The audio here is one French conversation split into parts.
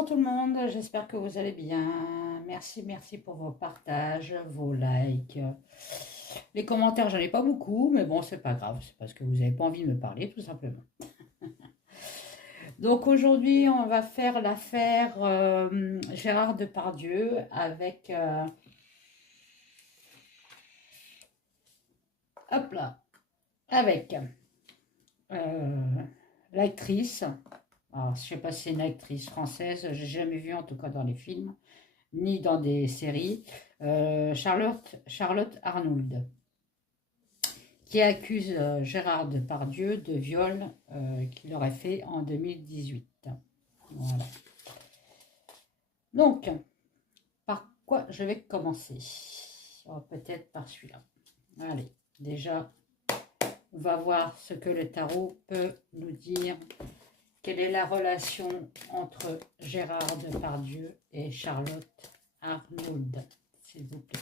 Bonjour tout le monde, j'espère que vous allez bien. Merci pour vos partages, vos likes. Les commentaires, j'en ai pas beaucoup, mais bon, c'est pas grave, c'est parce que vous n'avez pas envie de me parler, tout simplement. Donc aujourd'hui, on va faire l'affaire Gérard Depardieu avec, hop là, avec l'actrice. Alors, je sais pas si c'est une actrice française, j'ai jamais vu en tout cas dans les films, ni dans des séries, Charlotte Arnould, qui accuse Gérard Depardieu de viol qu'il aurait fait en 2018. Voilà. Donc, par quoi je vais commencer? Peut-être par celui-là. Allez, déjà, on va voir ce que le tarot peut nous dire. Quelle est la relation entre Gérard Depardieu et Charlotte Arnould, s'il vous plaît?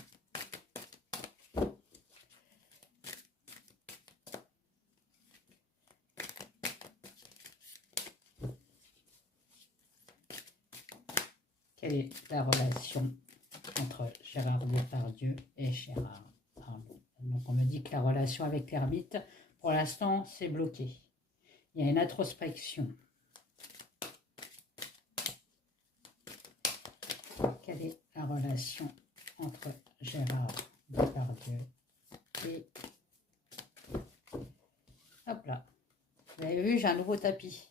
Quelle est la relation entre Gérard Depardieu et Gérard Arnould? Donc on me dit que la relation avec l'ermite, pour l'instant, c'est bloqué. Il y a une introspection. Quelle est la relation entre Gérard Depardieu et... Hop là. Vous avez vu, j'ai un nouveau tapis.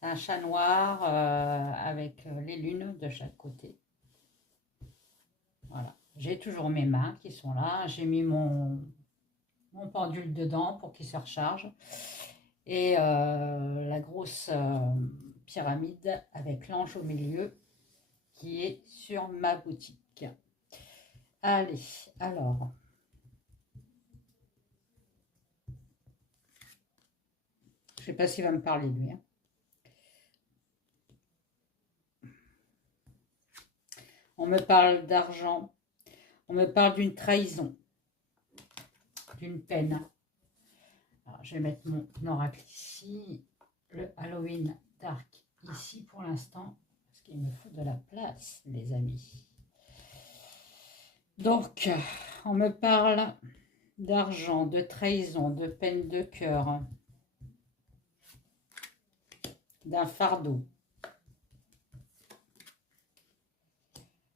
Un chat noir avec les lunes de chaque côté. Voilà. J'ai toujours mes mains qui sont là. J'ai mis mon pendule dedans pour qu'il se recharge. Et la grosse pyramide avec l'ange au milieu qui est sur ma boutique. Allez, alors. Je ne sais pas s'il va me parler lui. Hein. On me parle d'argent. On me parle d'une trahison. D'une peine. Alors, je vais mettre mon oracle ici. Le Halloween Dark ici pour l'instant. Parce qu'il me faut de la place, les amis. Donc, on me parle d'argent, de trahison, de peine de cœur, d'un fardeau,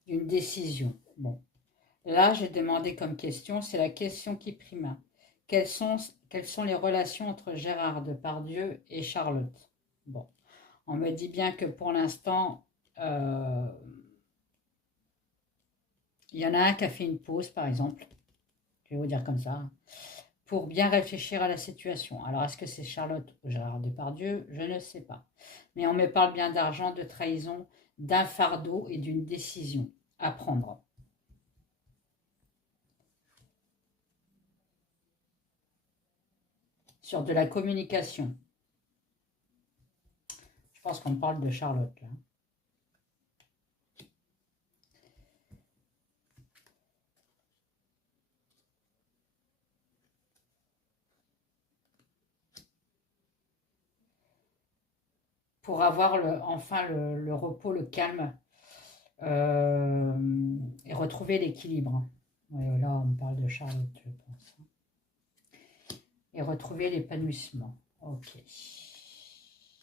d'une décision. Bon, là, j'ai demandé comme question, c'est la question qui prima. Quelles sont les relations entre Gérard Depardieu et Charlotte? Bon, on me dit bien que pour l'instant, il y en a un qui a fait une pause, par exemple. Je vais vous dire comme ça. Pour bien réfléchir à la situation. Alors, est-ce que c'est Charlotte ou Gérard Depardieu? Je ne sais pas. Mais on me parle bien d'argent, de trahison, d'un fardeau et d'une décision à prendre. Sur de la communication. Je pense qu'on parle de Charlotte, là. Pour avoir enfin le repos, le calme et retrouver l'équilibre. Ouais, là, on parle de Charlotte, je pense. Et retrouver l'épanouissement. Ok.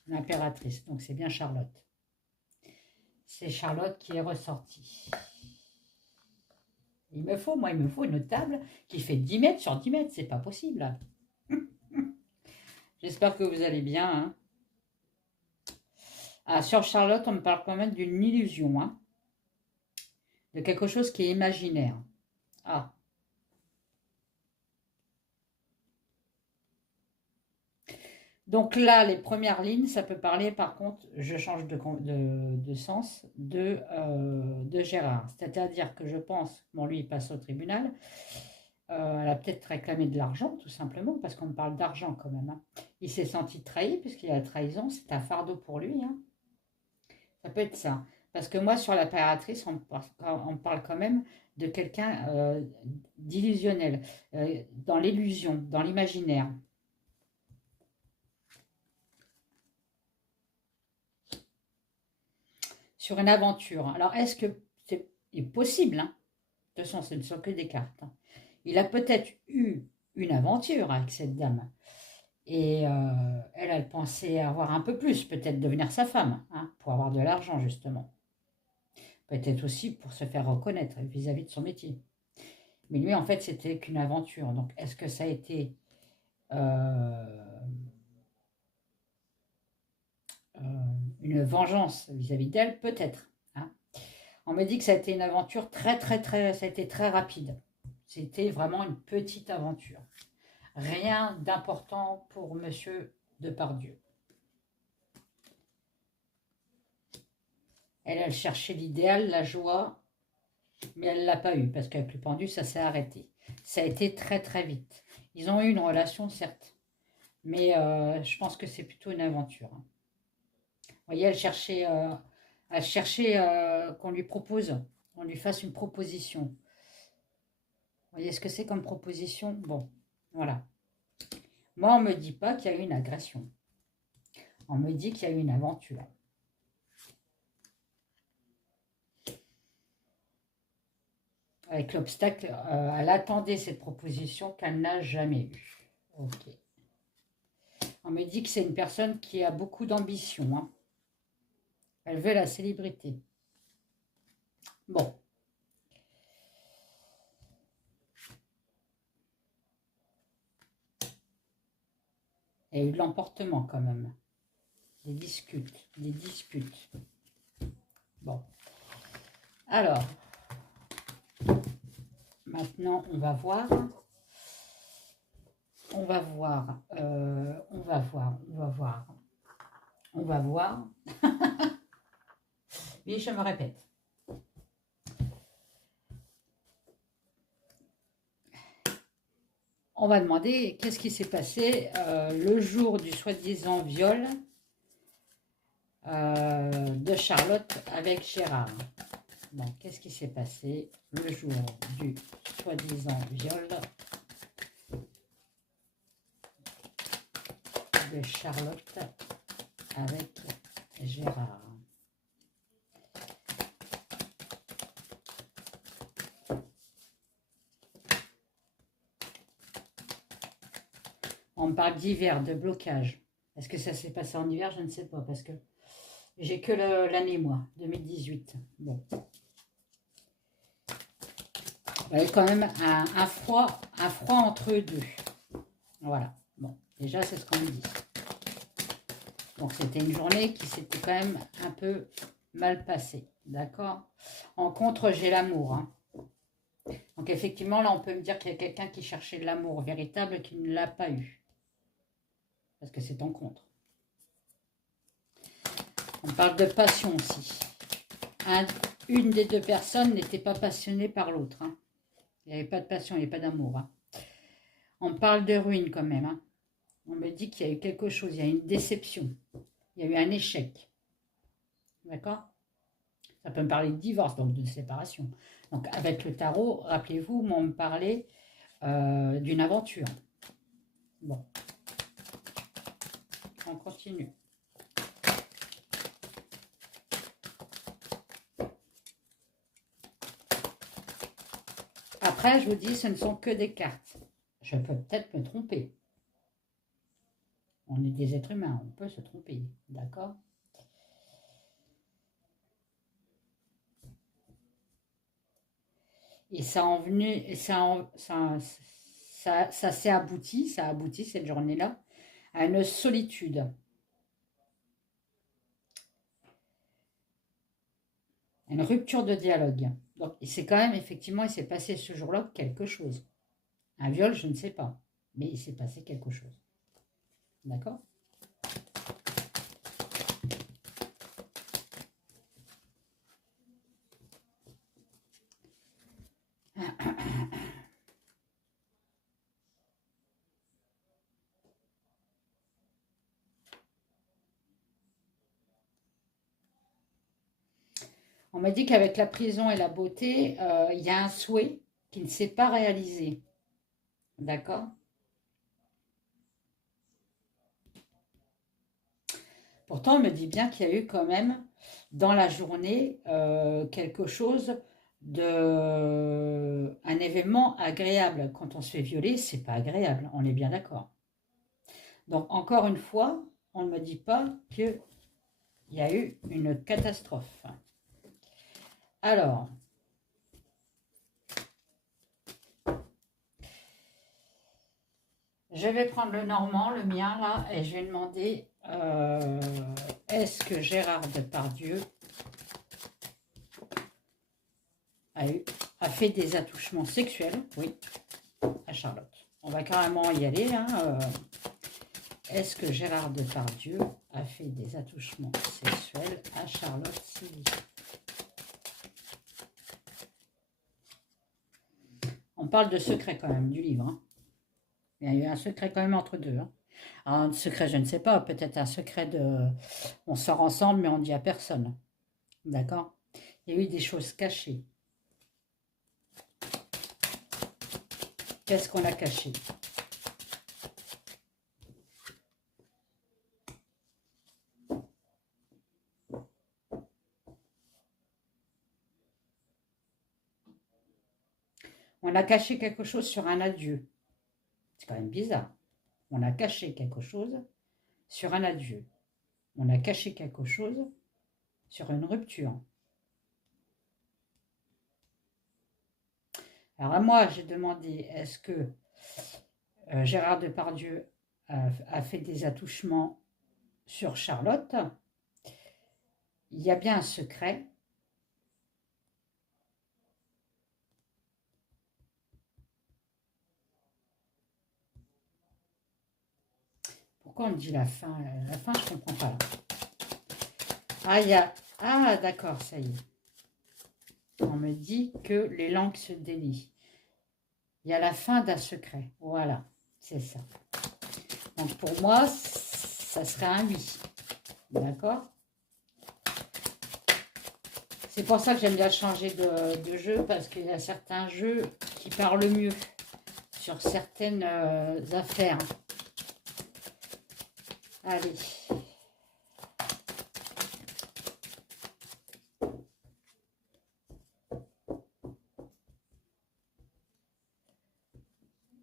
L'impératrice, donc c'est bien Charlotte. C'est Charlotte qui est ressortie. Il me faut une table qui fait 10 mètres sur 10 mètres, c'est pas possible. J'espère que vous allez bien. Hein. Ah, sur Charlotte, on me parle quand même d'une illusion, hein, de quelque chose qui est imaginaire. Ah. Donc là, les premières lignes, ça peut parler, par contre, je change de sens, de Gérard. C'est-à-dire que je pense, bon, lui, il passe au tribunal, elle a peut-être réclamé de l'argent, tout simplement, parce qu'on me parle d'argent quand même. Hein. Il s'est senti trahi, puisqu'il y a la trahison, c'est un fardeau pour lui. Hein. Ça peut être ça. Parce que moi, sur l'impératrice, on parle quand même de quelqu'un d'illusionnel, dans l'illusion, dans l'imaginaire. sur une aventure. Alors, est-ce que c'est possible, hein? De toute façon, ce ne sont que des cartes, hein. Il a peut-être eu une aventure avec cette dame. Et elle pensait avoir un peu plus, peut-être devenir sa femme, hein, pour avoir de l'argent, justement. Peut-être aussi pour se faire reconnaître vis-à-vis de son métier. Mais lui, en fait, c'était qu'une aventure. Donc, est-ce que ça a été une vengeance vis-à-vis d'elle? Peut-être, hein. On me dit que ça a été une aventure ça a été très rapide. C'était vraiment une petite aventure. Rien d'important pour Monsieur Depardieu. Elle cherchait l'idéal, la joie, mais elle ne l'a pas eu parce qu'avec le pendu, ça s'est arrêté. Ça a été très vite. Ils ont eu une relation, certes, mais je pense que c'est plutôt une aventure, hein. Vous voyez, elle cherchait qu'on lui propose, qu'on lui fasse une proposition. Vous voyez ce que c'est comme proposition? Bon, voilà. Moi, on ne me dit pas qu'il y a eu une agression. On me dit qu'il y a eu une aventure. Avec l'obstacle, elle attendait cette proposition qu'elle n'a jamais eue. Ok. On me dit que c'est une personne qui a beaucoup d'ambition, hein. Elle veut la célébrité. Bon. Il y a eu de l'emportement quand même. Des disputes. Bon. Alors, maintenant, on va voir. On va voir. Oui, je me répète. On va demander qu'est-ce qui s'est passé le jour du soi-disant viol de Charlotte avec Gérard. Bon, qu'est-ce qui s'est passé le jour du soi-disant viol de Charlotte avec Gérard? On me parle d'hiver, de blocage. Est-ce que ça s'est passé en hiver? Je ne sais pas, parce que j'ai que l'année, moi, 2018. Bon. Il y a quand même un froid entre eux deux. Voilà. Bon, déjà, c'est ce qu'on me dit. Donc, c'était une journée qui s'était quand même un peu mal passée. D'accord? En contre, j'ai l'amour, hein. Donc, effectivement, là, on peut me dire qu'il y a quelqu'un qui cherchait de l'amour véritable et qui ne l'a pas eu. Parce que c'est en contre. On parle de passion aussi. Une des deux personnes n'était pas passionnée par l'autre, hein. Il n'y avait pas de passion, il n'y avait pas d'amour, hein. On parle de ruine quand même, hein. On me dit qu'il y a eu quelque chose, il y a eu une déception. Il y a eu un échec. D'accord? Ça peut me parler de divorce, donc de séparation. Donc avec le tarot, rappelez-vous, on me parlait d'une aventure. Bon. On continue. Après, je vous dis, ce ne sont que des cartes. Je peux peut-être me tromper. On est des êtres humains, on peut se tromper, d'accord? Et ça s'est abouti, ça a abouti cette journée-là, à une solitude. Une rupture de dialogue. Donc, c'est quand même, effectivement, il s'est passé ce jour-là quelque chose. Un viol, je ne sais pas, mais il s'est passé quelque chose. D'accord? On m'a dit qu'avec la prison et la beauté, il y a un souhait qui ne s'est pas réalisé. D'accord? Pourtant, on me dit bien qu'il y a eu quand même dans la journée quelque chose un événement agréable. Quand on se fait violer, c'est pas agréable, on est bien d'accord. Donc encore une fois, on ne me dit pas qu'il y a eu une catastrophe. Alors, je vais prendre le normand, le mien là, et je vais demander est-ce que Gérard Depardieu a fait des attouchements sexuels? Oui, à Charlotte. On va carrément y aller. Hein, est-ce que Gérard Depardieu a fait des attouchements sexuels à Charlotte Sylvie? On parle de secret quand même du livre. Hein. Il y a eu un secret quand même entre deux. Hein. Alors, un secret, je ne sais pas. Peut-être un secret de... On sort ensemble, mais on ne dit à personne. D'accord? Il y a eu des choses cachées. Qu'est-ce qu'on a caché? On a caché quelque chose sur un adieu. C'est quand même bizarre. On a caché quelque chose sur un adieu. On a caché quelque chose sur une rupture. Alors à moi, j'ai demandé, est-ce que Gérard Depardieu a fait des attouchements sur Charlotte? Il y a bien un secret. Pourquoi on dit la fin? La fin, je ne comprends pas. Ah, ah d'accord, ça y est. On me dit que les langues se délient. Il y a la fin d'un secret. Voilà, c'est ça. Donc pour moi, ça serait un oui. D'accord? C'est pour ça que j'aime bien changer de jeu, parce qu'il y a certains jeux qui parlent mieux sur certaines affaires. Allez.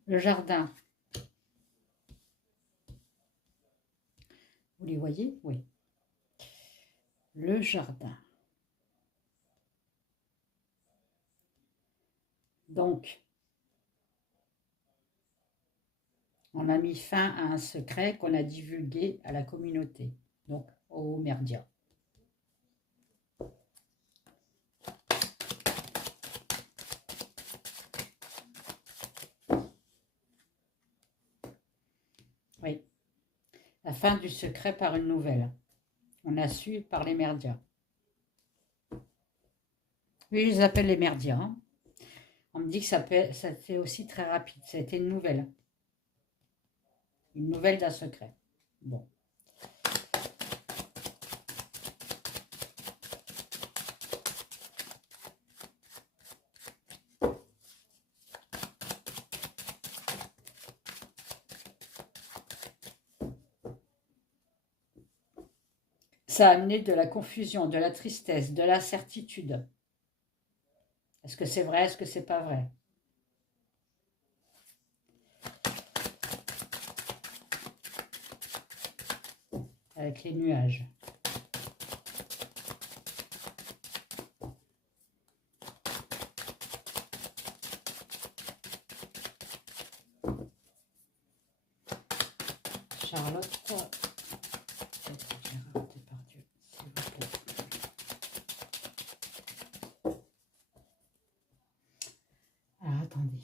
Le jardin. Vous les voyez? Oui. Le jardin. Donc, on a mis fin à un secret qu'on a divulgué à la communauté, donc aux médias. Oui. La fin du secret par une nouvelle. On a su par les médias. Oui, je les appelle les médias. Hein. On me dit que ça fait aussi très rapide. Ça a été une nouvelle. Une nouvelle d'un secret. Bon. Ça a amené de la confusion, de la tristesse, de l'incertitude. Est-ce que c'est vrai? Est-ce que c'est pas vrai? Avec les nuages. Charlotte. Gérard Depardieu, s'il vous plaît. Alors, attendez.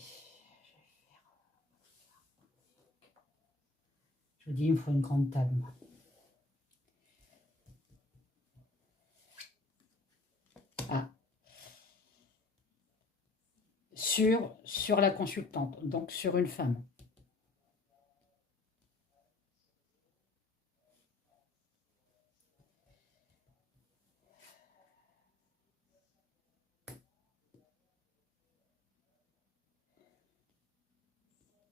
Je vous dis, il me faut une grande table. Ah. Sur la consultante, donc sur une femme.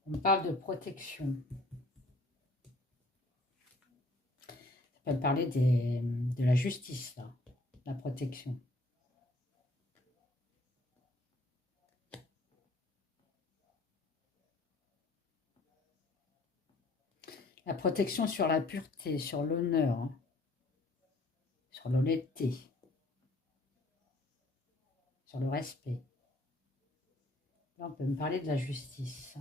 On parle de protection. Ça peut parler de la justice, là, la protection. La protection sur la pureté, sur l'honneur, hein, sur l'honnêteté, sur le respect. Là, on peut me parler de la justice.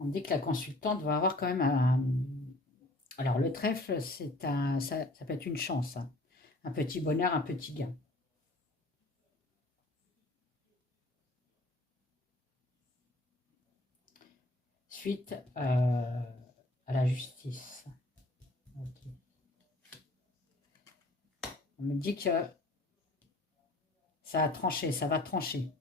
On dit que la consultante doit avoir quand même un... Alors, le trèfle, ça peut être une chance, hein. Un petit bonheur, un petit gain. Suite à la justice. Okay. On me dit que ça a tranché, ça va trancher.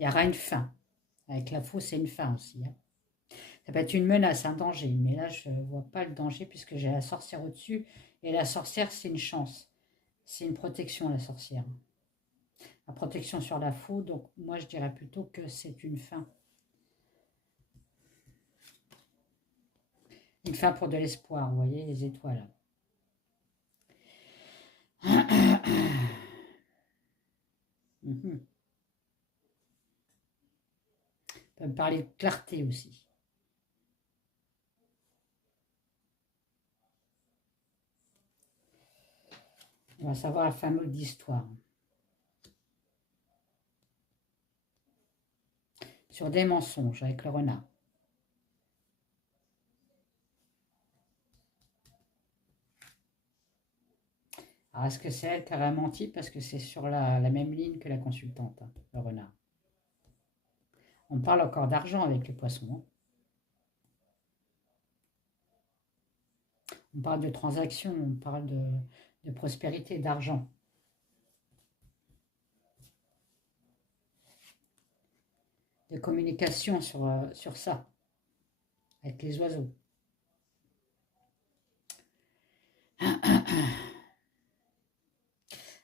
Il y aura une fin. Avec la faux, c'est une fin aussi, hein. Ça peut être une menace, un danger, mais là, je ne vois pas le danger puisque j'ai la sorcière au-dessus. Et la sorcière, c'est une chance. C'est une protection, la sorcière. La protection sur la faux, donc moi, je dirais plutôt que c'est une fin. Une fin pour de l'espoir, vous voyez, les étoiles. On peut me parler de clarté aussi. On va savoir la fin d'histoire. Sur des mensonges avec le renard. Alors, est-ce que c'est elle qui a menti parce que c'est sur la même ligne que la consultante, hein, le renard. On parle encore d'argent avec les poissons, hein. On parle de transactions, on parle de prospérité, d'argent. De communication sur ça, avec les oiseaux.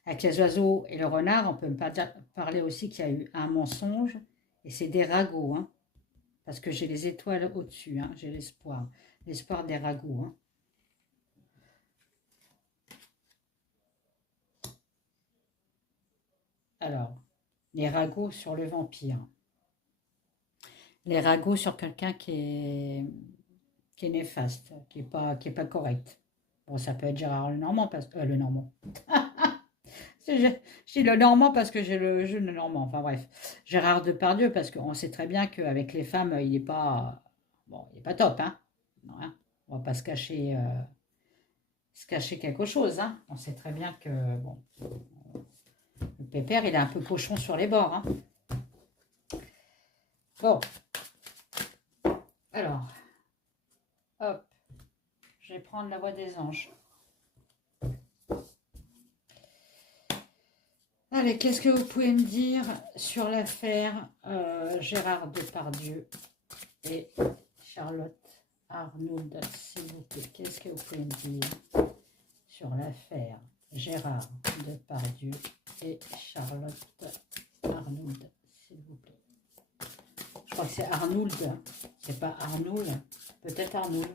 Avec les oiseaux et le renard, on peut me parler aussi qu'il y a eu un mensonge, et c'est des ragots, hein, parce que j'ai les étoiles au-dessus, hein, j'ai l'espoir des ragots, hein. Alors, les ragots sur le vampire. Les ragots sur quelqu'un qui est néfaste, qui est pas correct. Bon, ça peut être Gérard Lenormand, le Normand. J'ai le Normand parce que j'ai le jeu de Normand. Enfin bref, Gérard Depardieu parce qu'on sait très bien qu'avec les femmes, il n'est pas, bon, il est pas top, hein. Non, hein. On va pas se cacher quelque chose, hein. On sait très bien que bon, le pépère, il est un peu cochon sur les bords, hein. Bon, alors, hop, je vais prendre la voix des anges. Allez, qu'est-ce que vous pouvez me dire sur l'affaire Gérard Depardieu et Charlotte Arnould, s'il vous plaît? Qu'est-ce que vous pouvez me dire sur l'affaire Gérard Depardieu et Charlotte Arnould, s'il vous plaît? Je crois que c'est Arnould, c'est pas Arnould, peut-être Arnould,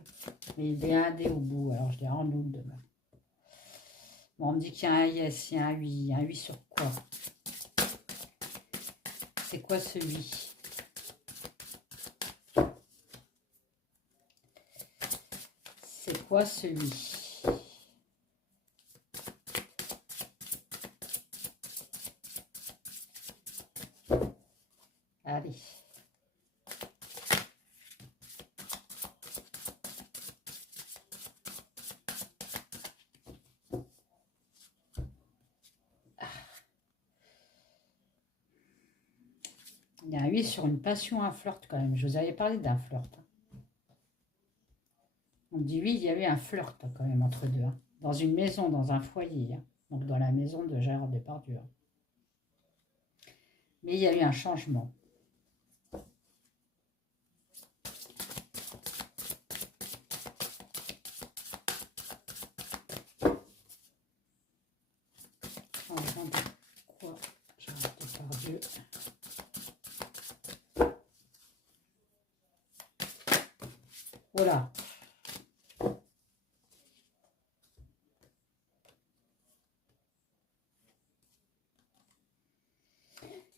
mais il y a un D au bout, alors je dis Arnould. Bon, on me dit qu'il y a un yes, il y a un oui. Un oui sur quoi? C'est quoi ce oui? C'est quoi ce oui? Allez. Il y a un oui sur une passion, un flirt quand même. Je vous avais parlé d'un flirt. On me dit oui, il y a eu un flirt quand même entre deux, hein. Dans une maison, dans un foyer, hein. Donc dans la maison de Gérard Depardieu, hein. Mais il y a eu un changement. Changement de quoi, Gérard Depardieu? Dieu. Voilà.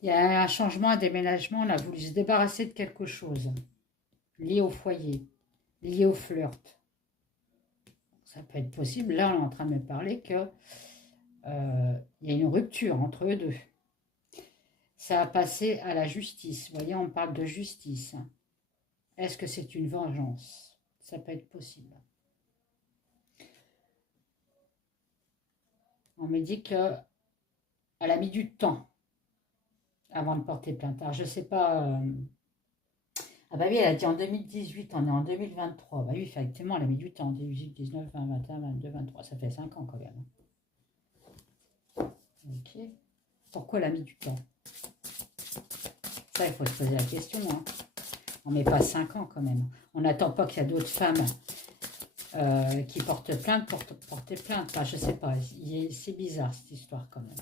Il y a un changement, un déménagement. On a voulu se débarrasser de quelque chose lié au foyer, lié au flirt. Ça peut être possible. Là, on est en train de me parler que il y a une rupture entre eux deux. Ça a passé à la justice. Vous voyez, on parle de justice. Est-ce que c'est une vengeance? Ça peut être possible. On me dit qu'elle a mis du temps avant de porter plainte. Alors, je ne sais pas... Ah bah oui, elle a dit en 2018, on est en 2023. Bah oui, effectivement, elle a mis du temps. 18, 19, 20, 21, 22, 23. Ça fait 5 ans quand même. Ok. Pourquoi elle a mis du temps? Ça, il faut se poser la question. Hein. On ne met pas 5 ans quand même. On n'attend pas qu'il y a d'autres femmes qui portent plainte pour porter plainte. Enfin, je sais pas. C'est bizarre cette histoire quand même.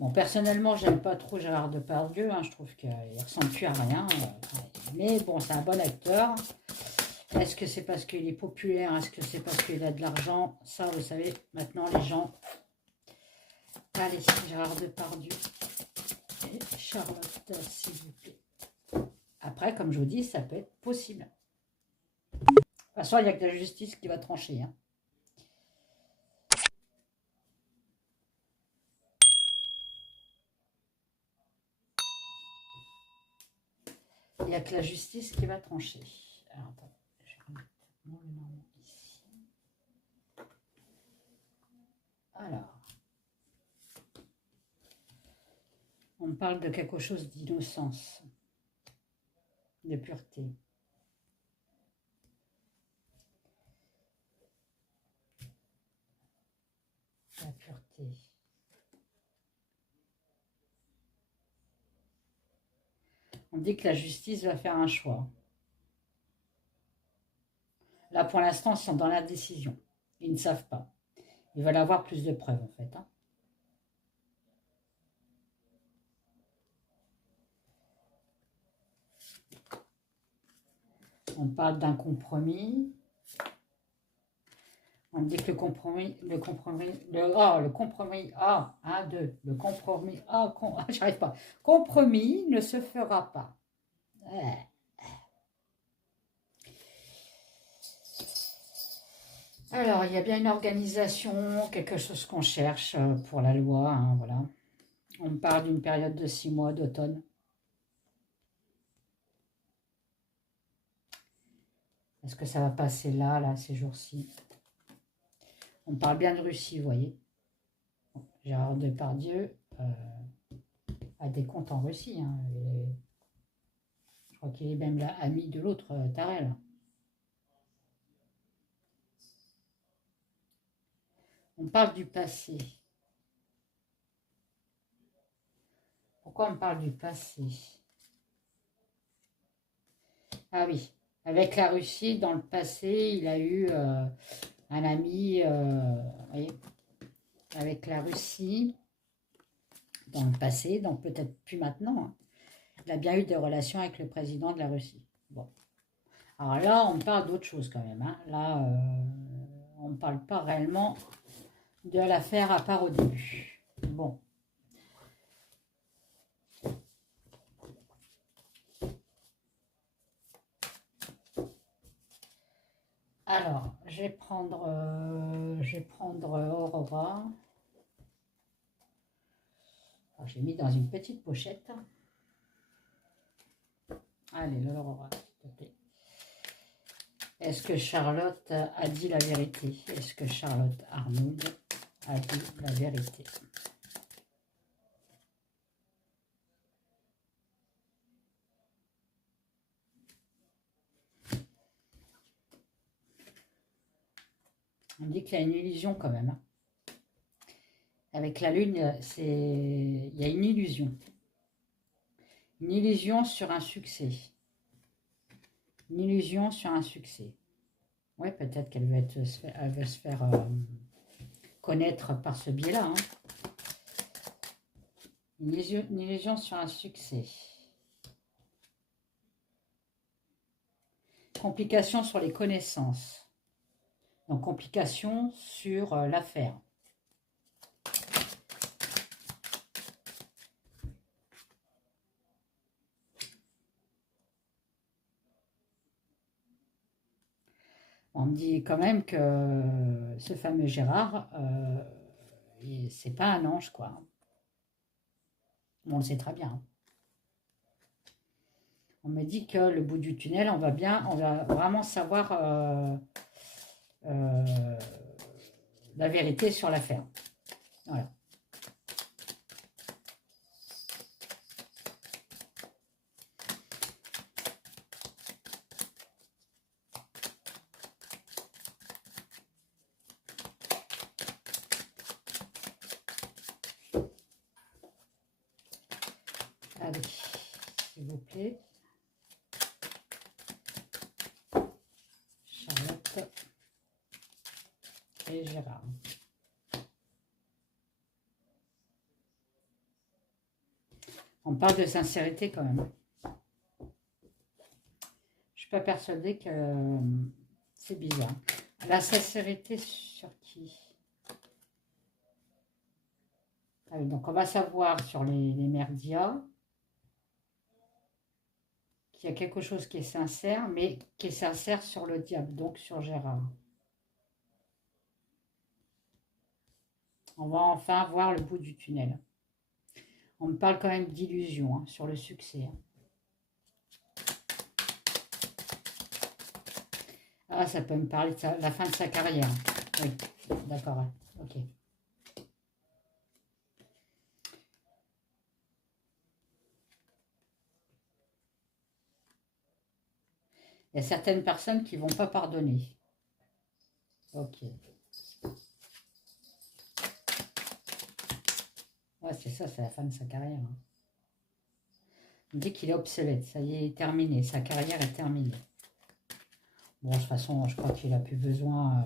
Bon, personnellement, j'aime pas trop Gérard Depardieu. Hein, je trouve qu'il ressemble plus à rien. Mais bon, c'est un bon acteur. Est-ce que c'est parce qu'il est populaire? Est-ce que c'est parce qu'il a de l'argent? Ça, vous savez, maintenant, les gens... Allez, Gérard Depardieu et Charlotte, s'il vous plaît. Après, comme je vous dis, ça peut être possible. De toute façon, il n'y a que la justice qui va trancher. Hein. Il n'y a que la justice qui va trancher. Alors, attends, je vais remettre mon nom ici. Alors, on me parle de quelque chose d'innocence, de pureté. La pureté. On dit que la justice va faire un choix. Là, pour l'instant, ils sont dans l'indécision. Ils ne savent pas. Ils veulent avoir plus de preuves, en fait. Hein. On parle d'un compromis. On dit que le compromis, le compromis, ah, 1, 2, le compromis, j'arrive pas. Compromis ne se fera pas. Alors, il y a bien une organisation, quelque chose qu'on cherche pour la loi, hein, voilà. On me parle d'une période de 6 mois d'automne. Est-ce que ça va passer là, ces jours-ci? On parle bien de Russie, vous voyez. Gérard Depardieu a des comptes en Russie. Hein, je crois qu'il est même l'ami de l'autre, Tarel. On parle du passé. Pourquoi on parle du passé? Ah oui, avec la Russie, dans le passé, il a eu un ami, vous voyez, avec la Russie, dans le passé, donc peut-être plus maintenant. Hein. Il a bien eu des relations avec le président de la Russie. Bon. Alors là, on parle d'autre chose quand même. Hein. Là, on ne parle pas réellement de l'affaire à part au début. Bon. Alors, je vais prendre Aurora. J'ai mis dans une petite pochette. Allez, l'Aurora, s'il te plaît. Est-ce que Charlotte a dit la vérité? Est-ce que Charlotte Arnould a dit la vérité? On dit qu'il y a une illusion quand même. Hein. Avec la lune, il y a une illusion. Une illusion sur un succès. Une illusion sur un succès. Oui, peut-être qu'elle veut se faire connaître par ce biais-là. Hein. Une illusion sur un succès. Complications sur les connaissances. Donc, complications sur l'affaire. On me dit quand même que ce fameux Gérard, c'est pas un ange, quoi. On le sait très bien. On me dit que le bout du tunnel, on va vraiment savoir la vérité sur l'affaire. Voilà. Allez, s'il vous plaît. Charlotte et Gérard. On parle de sincérité quand même. Je suis pas persuadée que c'est bizarre. La sincérité sur qui? Allez, donc on va savoir sur les merdias qu'il y a quelque chose qui est sincère, mais qui est sincère sur le diable, donc sur Gérard. On va enfin voir le bout du tunnel. On me parle quand même d'illusion hein, sur le succès. Ah, ça peut me parler de la fin de sa carrière. Oui, d'accord, hein. Ok. Il y a certaines personnes qui ne vont pas pardonner. Ok. Ouais, c'est ça, c'est la fin de sa carrière. Hein. On dit qu'il est obsolète, ça y est, terminé. Sa carrière est terminée. Bon, de toute façon, je crois qu'il n'a plus besoin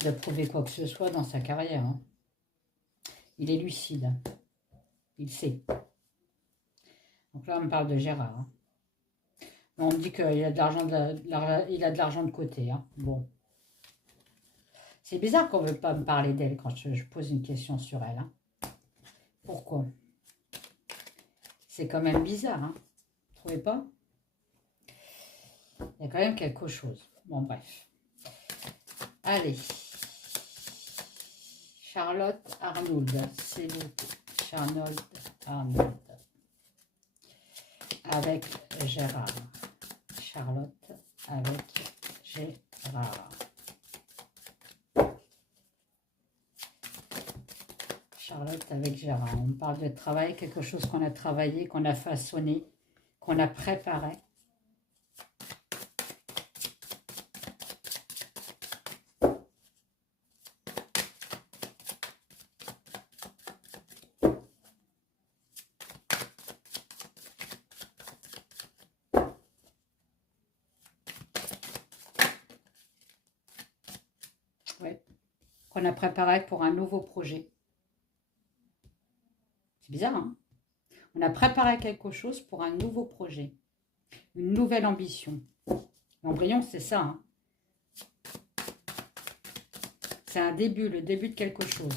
de prouver quoi que ce soit dans sa carrière. Hein. Il est lucide. Il sait. Donc là, on me parle de Gérard. Hein. On me dit qu'il a de l'argent de côté. Hein. Bon. C'est bizarre qu'on ne veut pas me parler d'elle quand je pose une question sur elle. Hein. Pourquoi? C'est quand même bizarre, hein? Vous trouvez pas? Il y a quand même quelque chose. Bon, bref. Allez. Charlotte Arnould, c'est vous. Charlotte Arnould. Avec Gérard. Charlotte avec Gérard. Charlotte avec Gérard. On parle de travail, quelque chose qu'on a travaillé, qu'on a façonné, qu'on a préparé. Ouais. Qu'on a préparé pour un nouveau projet. C'est bizarre, hein? On a préparé quelque chose pour un nouveau projet. Une nouvelle ambition. L'embryon, c'est ça. Hein? C'est un début, le début de quelque chose.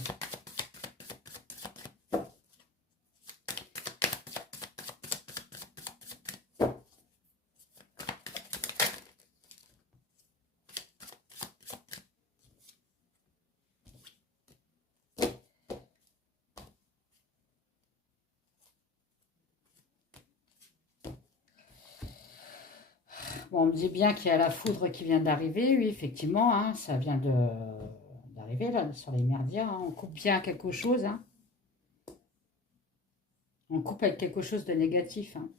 Bon, on me dit bien qu'il y a la foudre qui vient d'arriver. Oui, effectivement, hein, ça vient d'arriver là sur les merdias. Hein. On coupe bien quelque chose. Hein. On coupe avec quelque chose de négatif. Hein.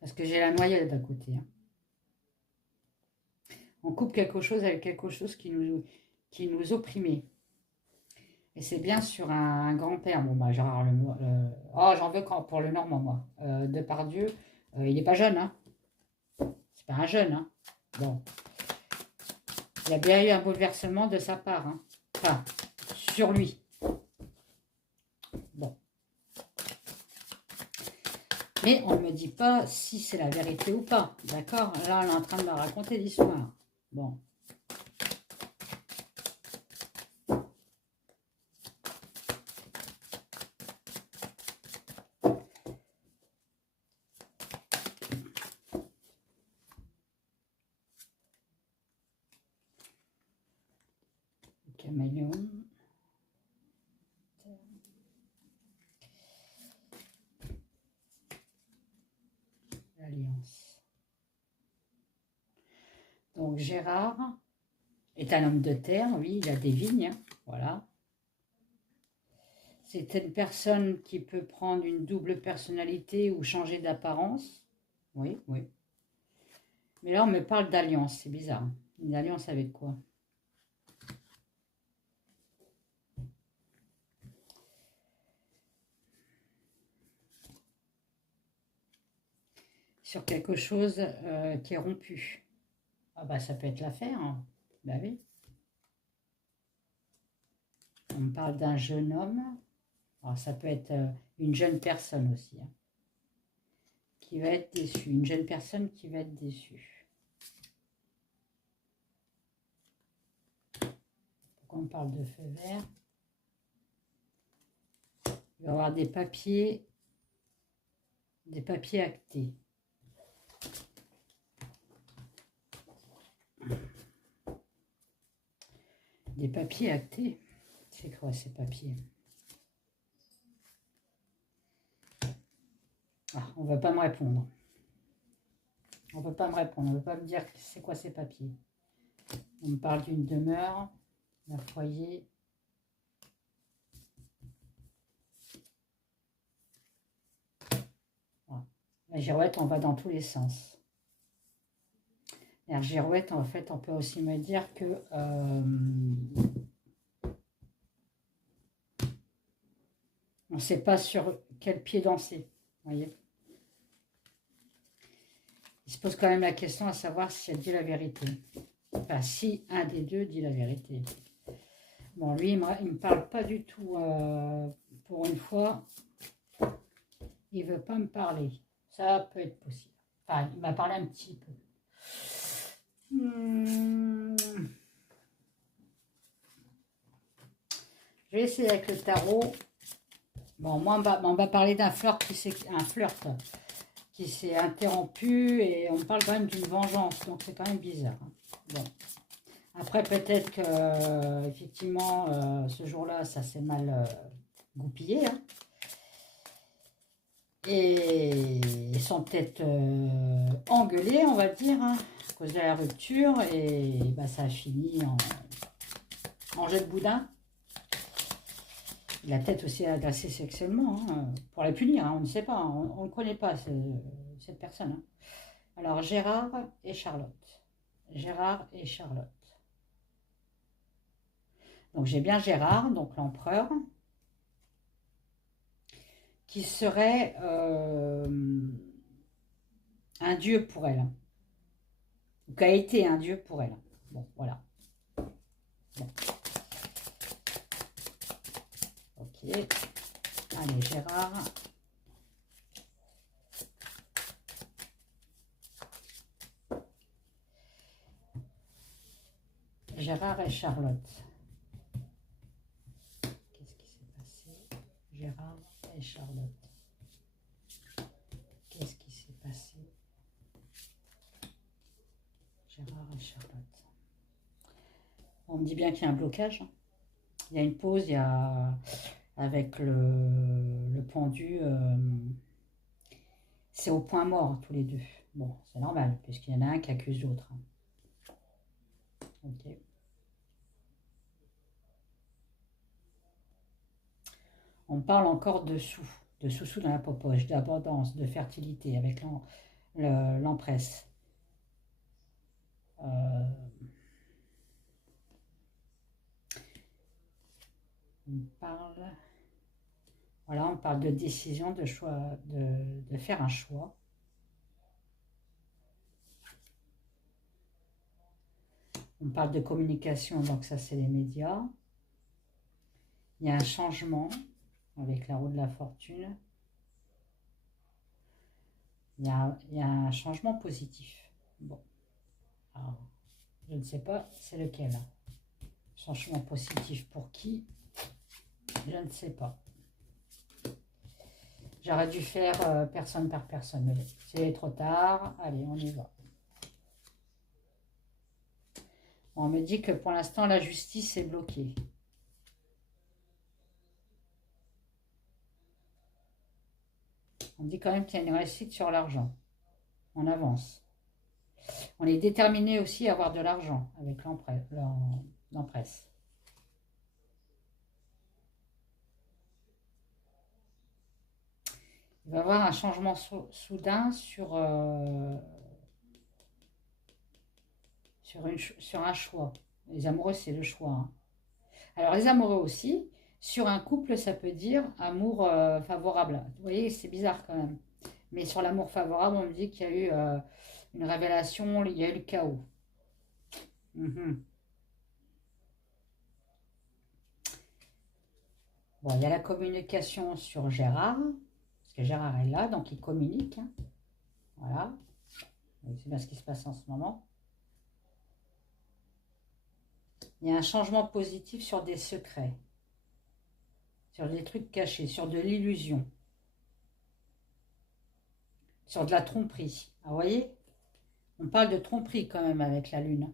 Parce que j'ai la noyade à côté. Hein. On coupe quelque chose avec quelque chose qui nous opprimait. Et c'est bien sur un grand-père. Bon, bah, Gérard oh, j'en veux quand pour le Normand, moi. Depardieu, il n'est pas jeune, hein. C'est pas un jeune, hein. Bon. Il y a bien eu un bouleversement de sa part, hein. Enfin, sur lui. Bon, Mais on ne me dit pas si c'est la vérité ou pas. D'accord? Là, on est en train de me raconter l'histoire. Bon. Caméléon. L'Alliance. Donc Gérard est un homme de terre, oui, il a des vignes, hein, voilà. C'est une personne qui peut prendre une double personnalité ou changer d'apparence. Oui, oui. Mais là, on me parle d'alliance, c'est bizarre. Une alliance avec quoi? Sur quelque chose qui est rompu. Ah bah ça peut être l'affaire, hein. Bah oui. On me parle d'un jeune homme. Alors ça peut être une jeune personne aussi, hein, qui va être déçue. Une jeune personne qui va être déçue. Pourquoi on parle de feu vert? Il va y avoir des papiers actés. Des papiers actés. C'est quoi ces papiers? Ah, on ne va pas me répondre. On ne peut pas me répondre. On ne veut pas me dire c'est quoi ces papiers. On me parle d'une demeure, d'un foyer. Voilà. La girouette, on va dans tous les sens. La girouette, en fait, on peut aussi me dire que on ne sait pas sur quel pied danser. Vous voyez? Il se pose quand même la question à savoir si elle dit la vérité. Enfin, si un des deux dit la vérité. Bon, lui, il ne me parle pas du tout. Pour une fois, il ne veut pas me parler. Ça peut être possible. Enfin, il m'a parlé un petit peu. Je vais essayer avec le tarot. Bon, moi, on va parler d'un flirt qui s'est interrompu et on parle quand même d'une vengeance. Donc, c'est quand même bizarre. Bon. Après, peut-être que, effectivement, ce jour-là, ça s'est mal goupillé. Hein. Et ils sont peut-être engueulés, on va dire, hein, à cause de la rupture. Et bah, ça a fini en jeu de boudin. Il a peut-être aussi agressé sexuellement, hein, pour la punir, hein, on ne sait pas, on ne connaît pas cette personne. Hein. Alors, Gérard et Charlotte. Gérard et Charlotte. Donc, j'ai bien Gérard, donc l'empereur, qui serait un dieu pour elle. Ou qui a été un dieu pour elle. Bon, voilà. Bon. Ok. Allez, Gérard. Gérard et Charlotte. Qu'est-ce qui s'est passé? Gérard et Charlotte. Qu'est-ce qui s'est passé? Gérard et Charlotte. On me dit bien qu'il y a un blocage. Il y a une pause, il y a avec le pendu. C'est au point mort tous les deux. Bon, c'est normal, puisqu'il y en a un qui accuse l'autre. Ok. On parle encore de sous dans la popoche, d'abondance, de fertilité avec l'empresse. On parle, voilà, on parle de décision, de choix, de faire un choix. On parle de communication, donc ça c'est les médias. Il y a un changement avec la roue de la fortune. Il y a un changement positif. Bon, alors, je ne sais pas c'est lequel. Changement positif pour qui? Je ne sais pas. J'aurais dû faire personne par personne, mais bon, c'est trop tard. Allez, on y va. Bon, on me dit que pour l'instant, la justice est bloquée. On dit quand même qu'il y a une réussite sur l'argent. On avance. On est déterminé aussi à avoir de l'argent avec l'empresse. Il va y avoir un changement soudain sur un choix. Les amoureux, c'est le choix, hein. Alors, les amoureux aussi, sur un couple, ça peut dire amour favorable. Vous voyez, c'est bizarre quand même. Mais sur l'amour favorable, on me dit qu'il y a eu une révélation, il y a eu le chaos. Mhm. Bon, il y a la communication sur Gérard, parce que Gérard est là, donc il communique, hein. Voilà, c'est bien ce qui se passe en ce moment. Il y a un changement positif sur des secrets, sur des trucs cachés, sur de l'illusion, sur de la tromperie. Ah, vous voyez, on parle de tromperie quand même avec la Lune.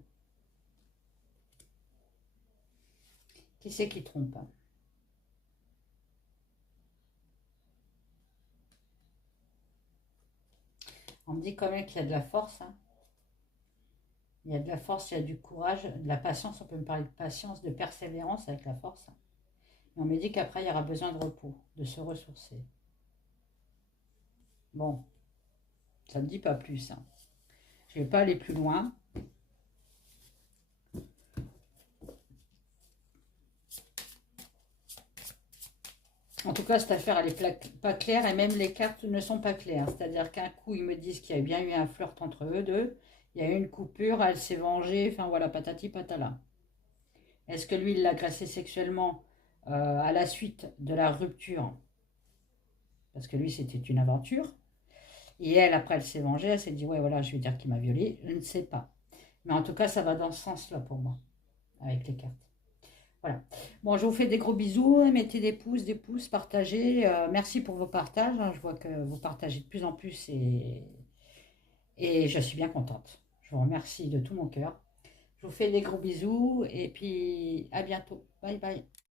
Qui c'est qui trompe? On me dit quand même qu'il y a de la force, hein. Il y a de la force, il y a du courage, de la patience. On peut me parler de patience, de persévérance avec la force. Et on me dit qu'après, il y aura besoin de repos, de se ressourcer. Bon, ça ne me dit pas plus, hein. Je ne vais pas aller plus loin. En tout cas, cette affaire, elle n'est pas claire et même les cartes ne sont pas claires. C'est-à-dire qu'un coup, ils me disent qu'il y a bien eu un flirt entre eux deux. Il y a eu une coupure, elle s'est vengée. Enfin voilà, patati patala. Est-ce que lui, il l'a agressé sexuellement à la suite de la rupture? Parce que lui, c'était une aventure. Et elle, après, elle s'est vengée. Elle s'est dit, ouais, voilà, je vais dire qu'il m'a violée. Je ne sais pas. Mais en tout cas, ça va dans ce sens-là pour moi, avec les cartes. Voilà. Bon, je vous fais des gros bisous. Mettez des pouces, partagez. Merci pour vos partages, hein. Je vois que vous partagez de plus en plus et je suis bien contente. Je vous remercie de tout mon cœur. Je vous fais des gros bisous et puis à bientôt. Bye bye.